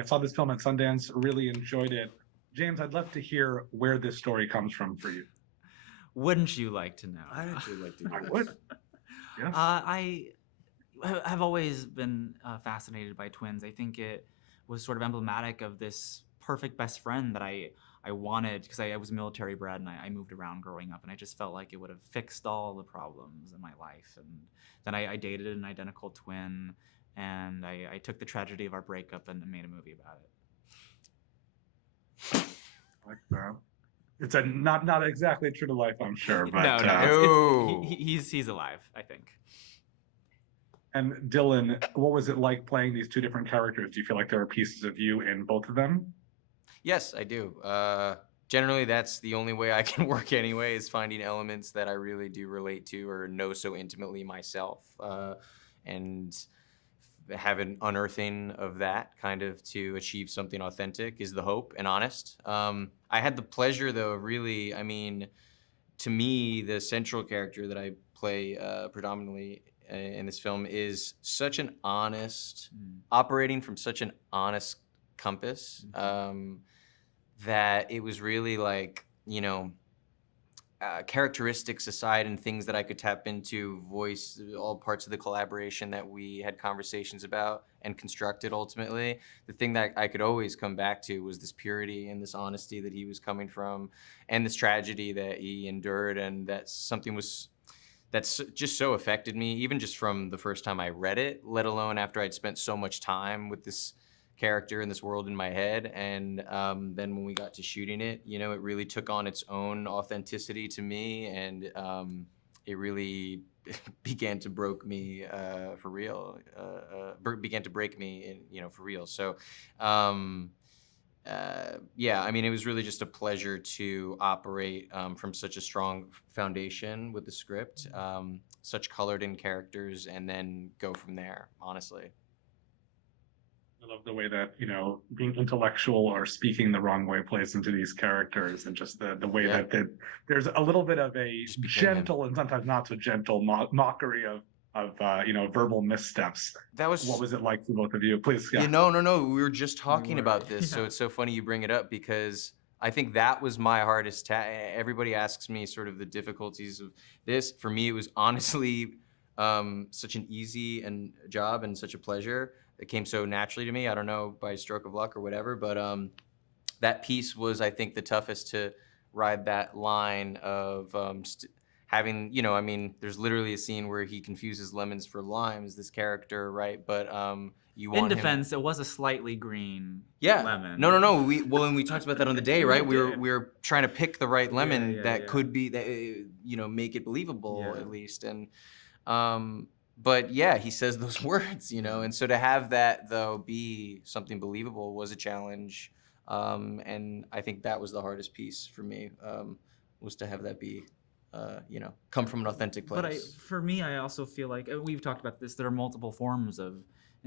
I saw this film at Sundance, really enjoyed it. James, I'd love to hear where this story comes from for you. Wouldn't you like to know? I'd actually like to I hear would. this. Yes. I have always been fascinated by twins. I think it was sort of emblematic of this perfect best friend that I wanted, because I was military bred and I moved around growing up, and I just felt like it would have fixed all the problems in my life. And then I dated an identical twin, and I took the tragedy of our breakup and made a movie about it. Like that. It's a not exactly true to life, I'm sure, but no, he's alive, I think. And Dylan, what was it like playing these two different characters? Do you feel like there are pieces of you in both of them? Yes, I do. Generally, that's the only way I can work anyway, is finding elements that I really do relate to or know so intimately myself. And have an unearthing of that kind of to achieve something authentic is the hope and honest. I had the pleasure, though, of really, I mean, to me, the central character that I play predominantly in this film is such an honest, operating from such an honest compass, that it was really like, you know, characteristics aside and things that I could tap into, voice all parts of the collaboration that we had conversations about and constructed ultimately. The thing that I could always come back to was this purity and this honesty that he was coming from, and this tragedy that he endured, and that's just so affected me, even just from the first time I read it, let alone after I'd spent so much time with this character in this world in my head. And then when we got to shooting it, you know, it really took on its own authenticity to me, and it really began to break me for real. Began to break me, you know, for real. So yeah, I mean, it was really just a pleasure to operate from such a strong foundation with the script, such colored in characters, and then go from there, honestly. I love the way that, you know, being intellectual or speaking the wrong way plays into these characters, and just the way that there's a little bit of a gentle and sometimes not so gentle mockery of you know, verbal missteps. That was, what was it like for both of you? Please, yeah. No. We were just talking about this, so it's so funny you bring it up, because I think that was my hardest task. Everybody asks me sort of the difficulties of this. For me, it was honestly such an easy job and such a pleasure. It came so naturally to me. I don't know, by a stroke of luck or whatever, but that piece was, I think, the toughest to ride that line of having, you know, I mean, there's literally a scene where he confuses lemons for limes, this character, right? But you want in defense, it was a slightly green lemon. No. And we talked about that on the day, right? We were trying to pick the right lemon that could be, that, you know, make it believable at least. And but yeah, he says those words, you know, and so to have that, though, be something believable was a challenge. And I think that was the hardest piece for me, was to have that be, you know, come from an authentic place. But for me, I also feel like, we've talked about this, there are multiple forms of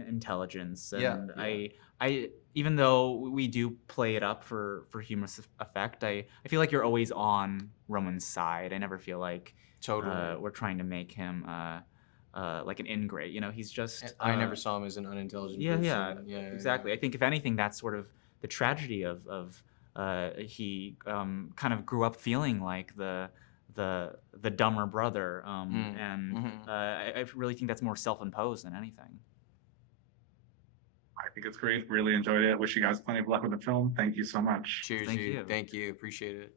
intelligence. And I even though we do play it up for humorous effect, I feel like you're always on Roman's side. I never feel like we're trying to make him like an ingrate, you know. He's just I never saw him as an unintelligent person. Yeah, exactly. I think if anything, that's sort of the tragedy of he kind of grew up feeling like the dumber brother, and I really think that's more self-imposed than anything. I think it's great. Really enjoyed it. Wish you guys plenty of luck with the film. Thank you so much. Cheers, dude. Thank you. Appreciate it.